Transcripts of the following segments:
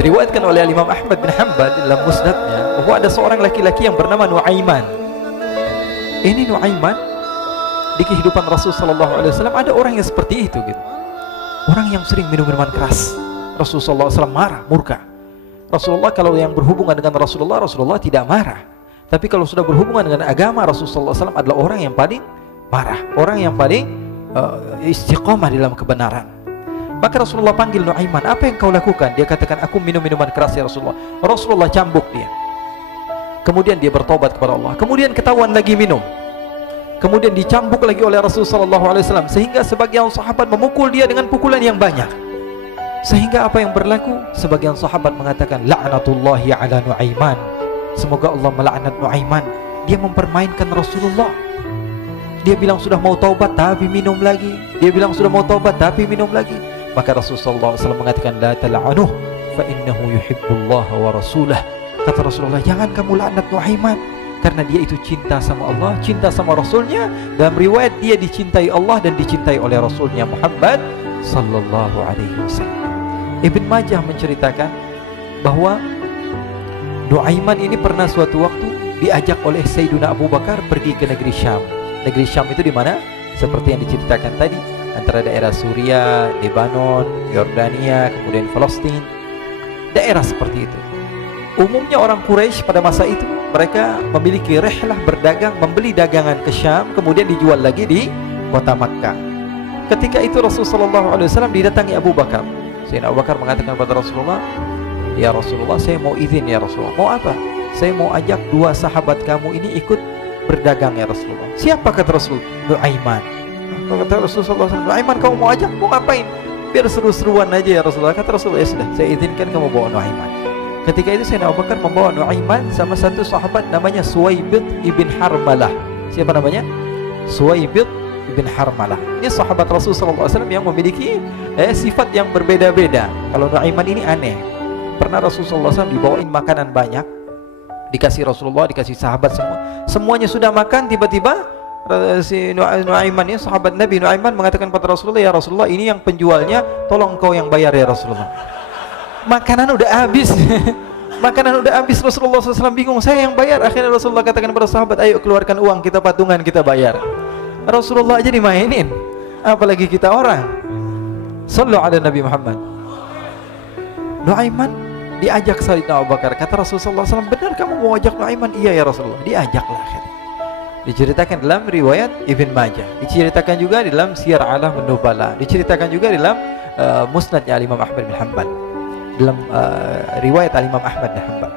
Diriwayatkan oleh Imam Ahmad bin Hanbal dalam musnadnya bahwa ada seorang laki-laki yang bernama Nuaiman. Ini Nuaiman, di kehidupan Rasul sallallahu alaihi wasallam ada orang yang seperti itu gitu. Orang yang sering minum minuman keras. Rasulullah SAW marah, murka. Rasulullah kalau yang berhubungan dengan Rasulullah tidak marah. Tapi kalau sudah berhubungan dengan agama, Rasulullah SAW adalah orang yang paling marah, orang yang paling istiqomah dalam kebenaran. Maka Rasulullah panggil Nuaiman, apa yang kau lakukan? Dia katakan, aku minum minuman keras ya Rasulullah. Rasulullah cambuk dia. Kemudian dia bertobat kepada Allah. Kemudian ketahuan lagi minum. Kemudian dicambuk lagi oleh Rasulullah SAW, sehingga sebagian sahabat memukul dia dengan pukulan yang banyak. Sehingga apa yang berlaku? Sebagian sahabat mengatakan, la'natullahi ala Nuaiman. Semoga Allah melaknat Nuaiman. Dia mempermainkan Rasulullah. Dia bilang sudah mau taubat tapi minum lagi. Dia bilang sudah mau taubat tapi minum lagi. Maka Rasulullah SAW mengatakan, la tal'anuh fa innahu yuhibbullaha wa rasulah. Kata Rasulullah, jangan kamu laknat Nuaiman, karena dia itu cinta sama Allah, cinta sama Rasulnya. Dalam riwayat dia dicintai Allah dan dicintai oleh Rasulnya Muhammad sallallahu alaihi wasallam. Ibn Majah menceritakan bahwa Nuaiman ini pernah suatu waktu diajak oleh Sayyidina Abu Bakar pergi ke negeri Syam. Negeri Syam itu di mana? Seperti yang diceritakan tadi, antara daerah Suriah, Lebanon, Yordania, kemudian Palestina. Daerah seperti itu. Umumnya orang Quraisy pada masa itu mereka memiliki rihlah berdagang, membeli dagangan ke Syam, kemudian dijual lagi di kota Makkah. Ketika itu Rasulullah SAW didatangi Abu Bakar. Sayyidina Abu Bakar mengatakan kepada Rasulullah, ya Rasulullah, saya mau izin ya Rasulullah. Mau apa? Saya mau ajak dua sahabat kamu ini ikut berdagang ya Rasulullah. Siapa? Kata Rasul? Nuaiman. Kata Rasulullah SAW, Nuaiman kamu mau ajak? Mau ngapain? Biar seru-seruan aja ya Rasulullah. Kata Rasulullah, ya sudah, saya izinkan kamu bawa Nuaiman. Ketika itu Sayyidina Abu Bakar membawa Nuaiman sama satu sahabat namanya Suwaibid ibn Harmalah. Siapa namanya? Suwaibid ibn Harmalah. Ini sahabat Rasulullah SAW yang memiliki sifat yang berbeda-beda. Kalau Nuaiman ini aneh. Pernah Rasulullah SAW dibawain makanan banyak, dikasih Rasulullah, dikasih sahabat semua. Semuanya sudah makan, tiba-tiba si Nuaiman ini, sahabat Nabi Nuaiman mengatakan kepada Rasulullah, ya Rasulullah, ini yang penjualnya, tolong kau yang bayar ya Rasulullah. Makanan udah habis. Makanan udah habis. Rasulullah SAW bingung, saya yang bayar. Akhirnya Rasulullah katakan kepada sahabat, ayo keluarkan uang, kita patungan, kita bayar. Rasulullah aja dimainin, apalagi kita orang. Sallu ala Nabi Muhammad. Nuaiman diajak Sayyidina Abu Bakar. Kata Rasulullah SAW, benar kamu mau ajak Nuaiman? Iya ya Rasulullah. Diajaklah akhirnya. Diceritakan dalam riwayat Ibn Majah, diceritakan juga dalam Siyar A'lam An-Nubala, diceritakan juga dalam musnadnya Imam Ahmad bin Hanbal, dalam riwayat Imam Ahmad bin Hanbal.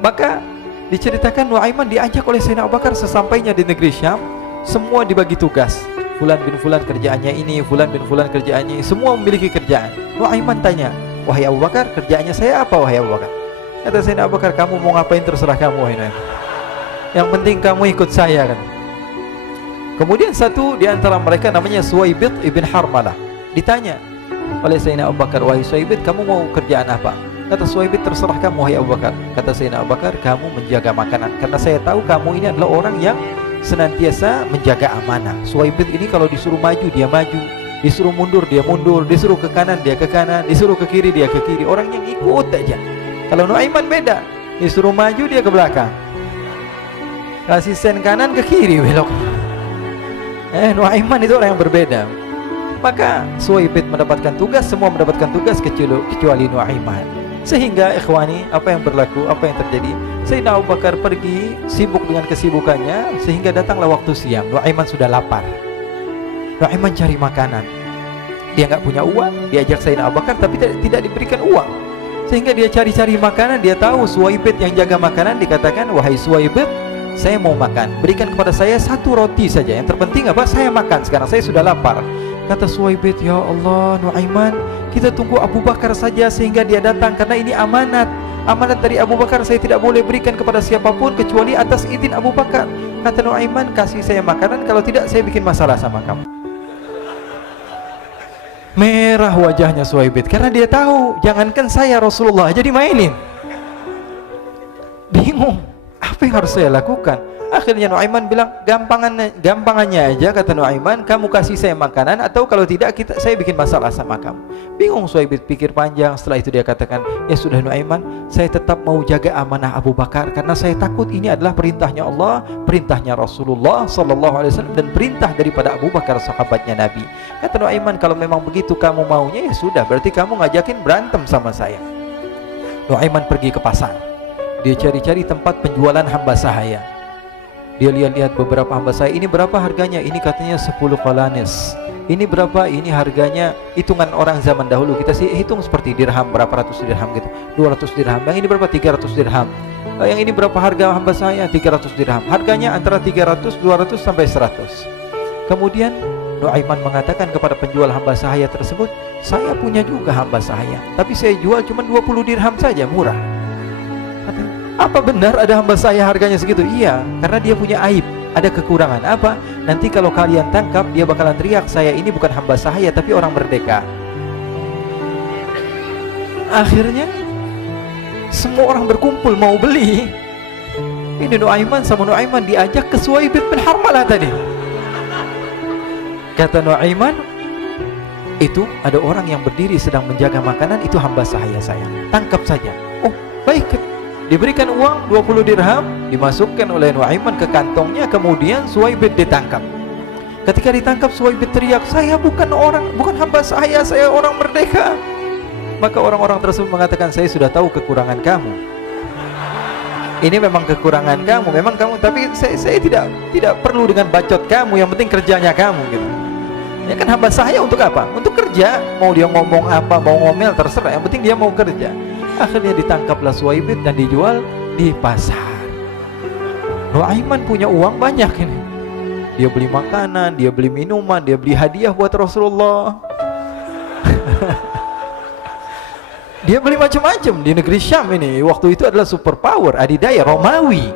Maka diceritakan Nuaiman diajak oleh Sayyidina Abu Bakar. Sesampainya di negeri Syam, semua dibagi tugas. Fulan bin Fulan kerjaannya ini, Fulan bin Fulan kerjaannya ini. Semua memiliki kerjaan. Nuaiman tanya, wahai Abu Bakar, kerjaannya saya apa wahai Abu Bakar? Kata Sayyidina Abu Bakar, kamu mau ngapain terserah kamu wahai Nuaiman. Yang penting kamu ikut saya kan. Kemudian satu di antara mereka namanya Suwaibid ibn Harmalah. Ditanya oleh Sayyidina Abu Bakar, wahai Suwaibid, kamu mau kerjaan apa? Kata Suwaibid, terserah kamu wahai Abu Bakar. Kata Sayyidina Abu Bakar, kamu menjaga makanan, karena saya tahu kamu ini adalah orang yang senantiasa menjaga amanah. Suwaibid ini kalau disuruh maju dia maju, disuruh mundur dia mundur, disuruh ke kanan dia ke kanan, disuruh ke kiri dia ke kiri. Orang yang ikut aja. Kalau Nuaiman beda, disuruh maju dia ke belakang, kasih sen kanan ke kiri belok. Nuaiman itu orang yang berbeda. Maka Suwaibid mendapatkan tugas, semua mendapatkan tugas kecuali Nuaiman. Sehingga ikhwani, apa yang berlaku, apa yang terjadi? Sayyidina Abu Bakar pergi sibuk dengan kesibukannya, sehingga datanglah waktu siang. Nuaiman sudah lapar. Nuaiman cari makanan. Dia nggak punya uang, diajak Sayyidina Abu Bakar tapi tidak diberikan uang. Sehingga dia cari-cari makanan. Dia tahu Suwaibid yang jaga makanan. Dikatakan, wahai Suwaibid, saya mau makan, berikan kepada saya satu roti saja. Yang terpenting apa? Saya makan sekarang, saya sudah lapar. Kata Suwaibid, ya Allah Nuaiman, kita tunggu Abu Bakar saja sehingga dia datang, karena ini amanat. Amanat dari Abu Bakar, saya tidak boleh berikan kepada siapapun kecuali atas izin Abu Bakar. Kata Nuaiman, kasih saya makanan, kalau tidak saya bikin masalah sama kamu. Merah wajahnya Suwaibid, karena dia tahu, jangankan saya, Rasulullah aja dimainin. Bingung, apa yang harus saya lakukan? Akhirnya Nuaiman bilang, gampangannya aja, kata Nuaiman, kamu kasih saya makanan, atau kalau tidak saya bikin masalah sama kamu. Bingung Suhaib pikir panjang. Setelah itu dia katakan, ya sudah Nuaiman, saya tetap mau jaga amanah Abu Bakar, karena saya takut ini adalah perintahnya Allah, perintahnya Rasulullah sallallahu alaihi wasallam, dan perintah daripada Abu Bakar, sahabatnya Nabi. Kata Nuaiman, kalau memang begitu kamu maunya, ya sudah, berarti kamu ngajakin berantem sama saya. Nuaiman pergi ke pasar. Dia cari-cari tempat penjualan hamba sahaya. Dia lihat-lihat beberapa hamba sahaya. Ini berapa harganya? Ini katanya 10 qalanis. Ini berapa? Ini harganya, hitungan orang zaman dahulu, kita sih hitung seperti dirham, berapa ratus dirham gitu, 200 dirham. Yang ini berapa? 300 dirham. Yang ini berapa harga hamba sahaya? 300 dirham. Harganya antara 300, 200 sampai 100. Kemudian Nuaiman mengatakan kepada penjual hamba sahaya tersebut, saya punya juga hamba sahaya, tapi saya jual cuma 20 dirham saja, murah. Katanya, apa benar ada hamba saya harganya segitu? Iya, karena dia punya aib, ada kekurangan. Apa? Nanti kalau kalian tangkap, dia bakalan teriak, saya ini bukan hamba sahaya tapi orang merdeka. Akhirnya semua orang berkumpul mau beli. Ini Nuaiman sama Nuaiman diajak ke Suhaib bin Harmalah tadi. Kata Nuaiman, itu ada orang yang berdiri sedang menjaga makanan, itu hamba sahaya saya, tangkap saja. Oh baik. Diberikan uang 20 dirham, dimasukkan oleh Nuaiman ke kantongnya. Kemudian Suhaib ditangkap. Ketika ditangkap, Suhaib teriak, saya bukan hamba saya orang merdeka. Maka orang-orang tersebut mengatakan, saya sudah tahu kekurangan kamu. Ini memang kekurangan kamu, memang kamu, tapi saya tidak perlu dengan bacot kamu, yang penting kerjanya kamu gitu. Ya kan, hamba saya untuk apa? Untuk kerja. Mau dia ngomong apa, mau ngomel, terserah, yang penting dia mau kerja. Akhirnya ditangkaplah Suhaib dan dijual di pasar. Nuaiman punya uang banyak ini. Dia beli makanan, dia beli minuman, dia beli hadiah buat Rasulullah. Dia beli macam-macam di negeri Syam ini. Waktu itu adalah superpower, adidaya Romawi.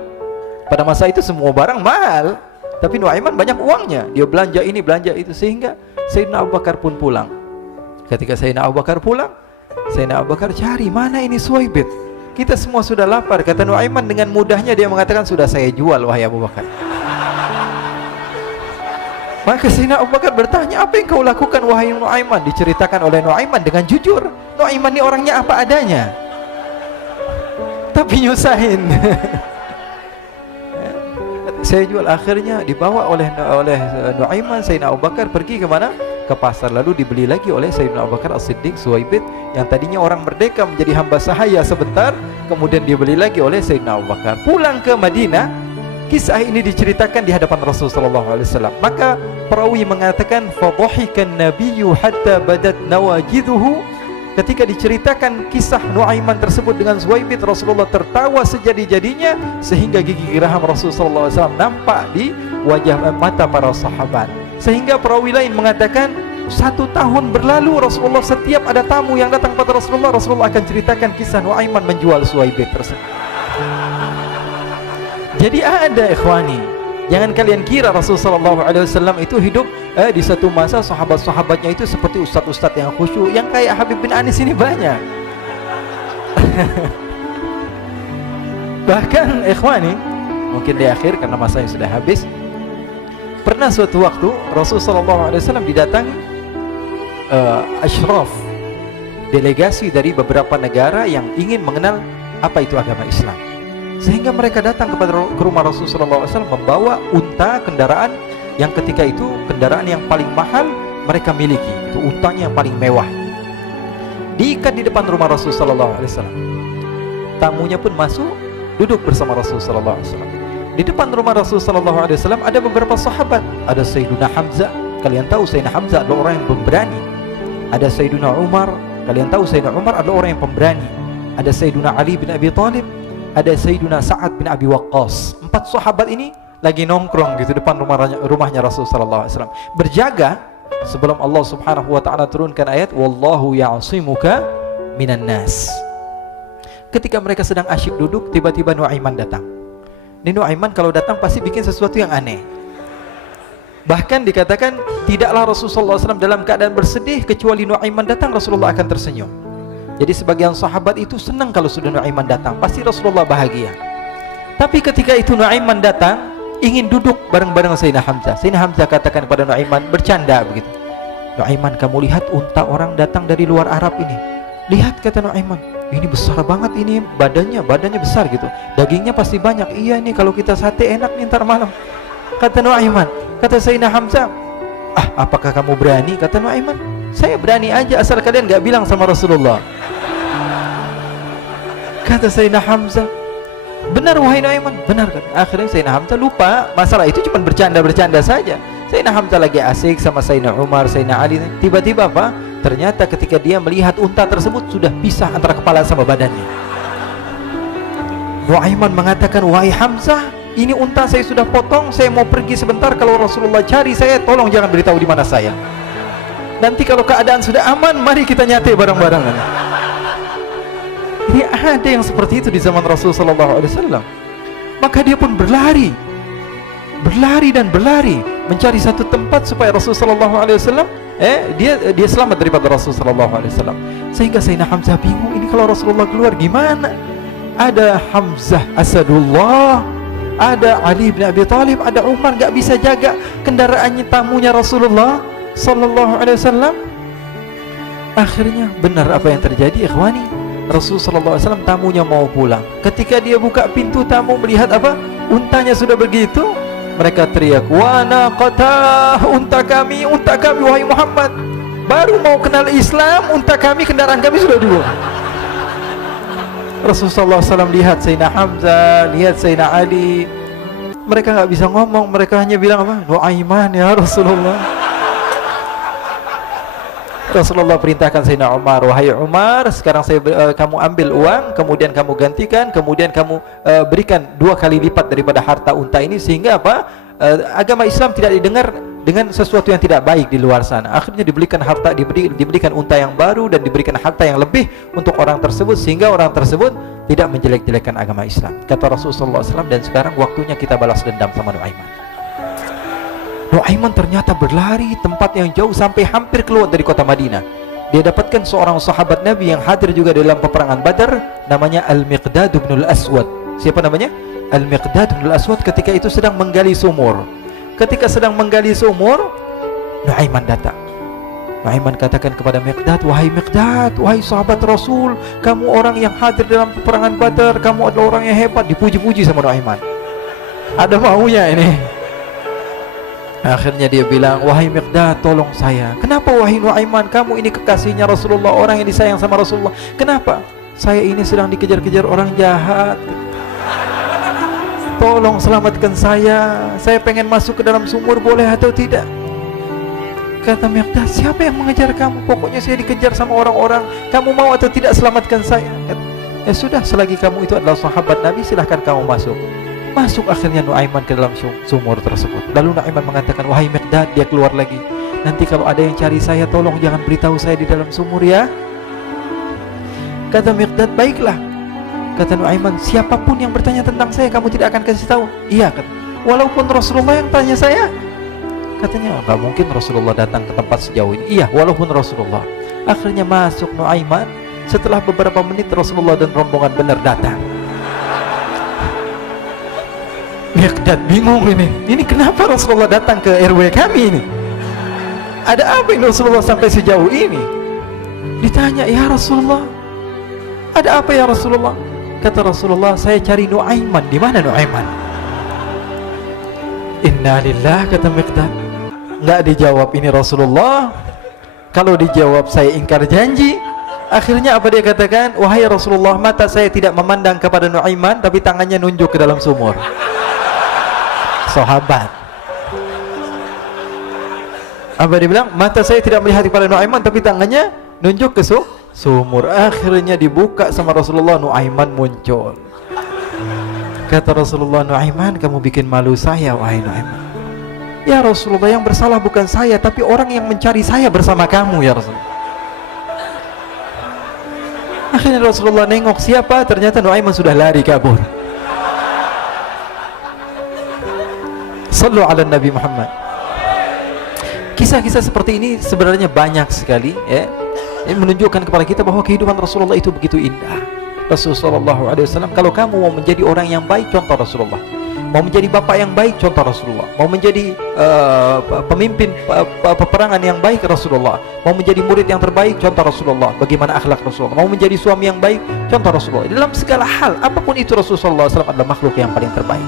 Pada masa itu semua barang mahal, tapi Nuaiman banyak uangnya. Dia belanja ini, belanja itu, sehingga Sayyidina Abu Bakar pun pulang. Ketika Sayyidina Abu Bakar pulang, Sayyidina Abu Bakar cari, mana ini Suhaib? Kita semua sudah lapar. Kata Nuaiman dengan mudahnya dia mengatakan, sudah saya jual wahai Abu Bakar. Maka Sayyidina Abu Bakar bertanya, apa yang kau lakukan wahai Nuaiman? Diceritakan oleh Nuaiman dengan jujur. Nuaiman ini orangnya apa adanya, tapi nyusahin. Saya jual. Akhirnya dibawa oleh Nuaiman, Sayyidina Abu Bakar pergi ke mana? Ke pasar. Lalu dibeli lagi oleh Sayyidina Abu Bakar As-Siddiq, Suhaib yang tadinya orang merdeka menjadi hamba sahaya sebentar, kemudian dibeli lagi oleh Sayyidina Abu Bakar. Pulang ke Madinah, kisah ini diceritakan di hadapan Rasulullah SAW. Maka perawi mengatakan, fadhahikan nabiyyu hatta badat nawajiduhu. Ketika diceritakan kisah Nuaiman tersebut dengan Suhaib, Rasulullah tertawa sejadi-jadinya sehingga gigi geraham Rasulullah SAW nampak di wajah mata para sahabat. Sehingga perawi lain mengatakan, 1 tahun berlalu Rasulullah, setiap ada tamu yang datang pada Rasulullah, Rasulullah akan ceritakan kisah Nuaiman menjual Suhaib tersebut. Jadi ada ikhwani, jangan kalian kira Rasulullah SAW itu hidup di satu masa sahabat-sahabatnya itu seperti ustadz-ustadz yang khusyuk, yang kayak Habib bin Anis ini banyak. Bahkan ikhwani, mungkin di akhir karena masanya sudah habis, pernah suatu waktu Rasulullah SAW didatangi asyraf, delegasi dari beberapa negara yang ingin mengenal apa itu agama Islam. Sehingga mereka datang ke rumah Rasulullah SAW membawa unta, kendaraan yang ketika itu kendaraan yang paling mahal mereka miliki, itu untanya yang paling mewah. Diikat di depan rumah Rasulullah SAW. Tamunya pun masuk, duduk bersama Rasulullah SAW. Di depan rumah Rasulullah SAW ada beberapa sahabat. Ada Sayyiduna Hamzah, kalian tahu Sayyidina Hamzah adalah orang yang pemberani. Ada Sayyiduna Umar, kalian tahu Sayyidina Umar adalah orang yang pemberani. Ada Sayyiduna Ali bin Abi Thalib, ada Sayyiduna Sa'ad bin Abi Waqqas. 4 sahabat ini lagi nongkrong gitu depan rumahnya Rasulullah SAW, berjaga sebelum Allah Subhanahu wa ta'ala turunkan ayat wallahu ya'simuka minan nas. Ketika mereka sedang asyik duduk, tiba-tiba Nuaiman datang. Ini Nuaiman kalau datang pasti bikin sesuatu yang aneh. Bahkan dikatakan tidaklah Rasulullah SAW dalam keadaan bersedih, kecuali Nuaiman datang Rasulullah akan tersenyum. Jadi sebagian sahabat itu senang kalau sudah Nuaiman datang, pasti Rasulullah bahagia. Tapi ketika itu Nuaiman datang, ingin duduk bareng-bareng Sayyidina Hamzah. Sayyidina Hamzah katakan kepada Nuaiman, bercanda begitu, Nuaiman, kamu lihat unta orang datang dari luar Arab ini. Lihat, kata Nuaiman, ini besar banget, ini badannya besar gitu, dagingnya pasti banyak. Iya, ini kalau kita sate enak nih ntar malam, kata Nuaiman. Kata Sayyidina Hamzah, apakah kamu berani? Kata Nuaiman, saya berani aja asal kalian gak bilang sama Rasulullah. Kata Sayyidina Hamzah, benar wahai Nuaiman, benar kan? Akhirnya Sayyidina Hamzah lupa masalah itu, cuma bercanda-bercanda saja. Sayyidina Hamzah lagi asik sama Sayyidina Umar, Sayyidina Ali. Tiba-tiba apa? Ternyata ketika dia melihat unta tersebut sudah pisah antara kepala sama badannya. Nuaiman mengatakan, wahai Hamzah, ini unta saya sudah potong, saya mau pergi sebentar. Kalau Rasulullah cari saya, tolong jangan beritahu di mana saya. Nanti kalau keadaan sudah aman, mari kita nyate bareng-bareng. Ini ada yang seperti itu di zaman Rasulullah SAW. Maka dia pun berlari dan berlari mencari satu tempat supaya Rasulullah SAW dia selamat daripada Rasulullah SAW. Sehingga Sayyidina Hamzah bingung, ini kalau Rasulullah keluar gimana? Ada Hamzah Asadullah, ada Ali bin Abi Thalib, ada Umar, gak bisa jaga kendaraannya, tamunya Rasulullah Sallallahu Alaihi Wasallam. Akhirnya benar apa yang terjadi, ikhwani. Rasulullah SAW tamunya mau pulang. Ketika dia buka pintu tamu melihat apa? Untanya sudah begitu. Mereka teriak, wa naqatah, unta kami wahai Muhammad. Baru mau kenal Islam, unta kami, kendaraan kami sudah dulu. Rasulullah SAW lihat Sayyidina Hamzah, lihat Sayyidina Ali. Mereka nggak bisa ngomong, mereka hanya bilang apa? Nuaiman ya Rasulullah. Rasulullah perintahkan Sayyidina Umar, wahai Umar, sekarang kamu ambil uang, kemudian kamu gantikan, kemudian kamu berikan 2 kali lipat daripada harta unta ini, sehingga apa? Agama Islam tidak didengar dengan sesuatu yang tidak baik di luar sana. Akhirnya diberikan harta, diberikan unta yang baru dan diberikan harta yang lebih untuk orang tersebut, sehingga orang tersebut tidak menjelek-jelekan agama Islam. Kata Rasulullah SAW, dan sekarang waktunya kita balas dendam sama Nuaiman. Nuaiman ternyata berlari tempat yang jauh sampai hampir keluar dari kota Madinah. Dia dapatkan seorang sahabat Nabi yang hadir juga dalam peperangan Badar, namanya Al-Miqdad bin Al-Aswad. Siapa namanya? Al-Miqdad bin Al-Aswad ketika itu sedang menggali sumur. Ketika sedang menggali sumur, Nuaiman datang. Nuaiman katakan kepada Miqdad, wahai Miqdad, wahai sahabat Rasul, kamu orang yang hadir dalam peperangan Badar, kamu adalah orang yang hebat. Dipuji-puji sama Nuaiman. Ada maunya ini. Akhirnya dia bilang, wahai Miqdad, tolong saya. Kenapa wahai Nuaiman? Kamu ini kekasihnya Rasulullah, orang yang disayang sama Rasulullah. Kenapa? Saya ini sedang dikejar-kejar orang jahat. Tolong selamatkan saya. Saya pengen masuk ke dalam sumur, boleh atau tidak? Kata Miqdad, siapa yang mengejar kamu? Pokoknya saya dikejar sama orang-orang. Kamu mau atau tidak selamatkan saya? Ya sudah, selagi kamu itu adalah sahabat Nabi, silahkan kamu masuk. Masuk akhirnya Nuaiman ke dalam sumur tersebut. Lalu Nuaiman mengatakan, wahai Miqdad, dia keluar lagi. Nanti kalau ada yang cari saya, tolong jangan beritahu saya di dalam sumur ya. Kata Miqdad, baiklah. Kata Nuaiman, siapapun yang bertanya tentang saya, kamu tidak akan kasih tahu? Iya, kata. Walaupun Rasulullah yang tanya saya? Katanya, nggak mungkin Rasulullah datang ke tempat sejauh ini. Iya, walaupun Rasulullah. Akhirnya masuk Nuaiman. Setelah beberapa menit Rasulullah dan rombongan benar datang. Miqdad bingung ini. Ini kenapa Rasulullah datang ke RW kami ini? Ada apa ini Rasulullah sampai sejauh ini? Ditanya, ya Rasulullah, ada apa ya Rasulullah? Kata Rasulullah, saya cari Nuaiman. Di mana Nuaiman? Innalillah, kata Miqdad. Nggak dijawab ini Rasulullah. Kalau dijawab saya ingkar janji. Akhirnya apa dia katakan? Wahai Rasulullah, mata saya tidak memandang kepada Nuaiman, tapi tangannya nunjuk ke dalam sumur. Sahabat. Apa dia bilang? Mata saya tidak melihat kepada Nuaiman, tapi tangannya nunjuk ke sumur. Akhirnya dibuka sama Rasulullah, Nuaiman muncul. Kata Rasulullah, Nuaiman, kamu bikin malu saya, wahai Nuaiman. Ya Rasulullah, yang bersalah bukan saya, tapi orang yang mencari saya bersama kamu ya Rasulullah. Akhirnya Rasulullah nengok siapa, ternyata Nuaiman sudah lari kabur. Sallu ala Nabi Muhammad. Kisah-kisah seperti ini sebenarnya banyak sekali ya. Ini menunjukkan kepada kita bahwa kehidupan Rasulullah itu begitu indah. Rasulullah SAW, kalau kamu mau menjadi orang yang baik, contoh Rasulullah. Mau menjadi bapak yang baik, contoh Rasulullah. Mau menjadi pemimpin peperangan yang baik, Rasulullah. Mau menjadi murid yang terbaik, contoh Rasulullah. Bagaimana akhlak Rasulullah. Mau menjadi suami yang baik, contoh Rasulullah. Dalam segala hal, apapun itu, Rasulullah SAW adalah makhluk yang paling terbaik.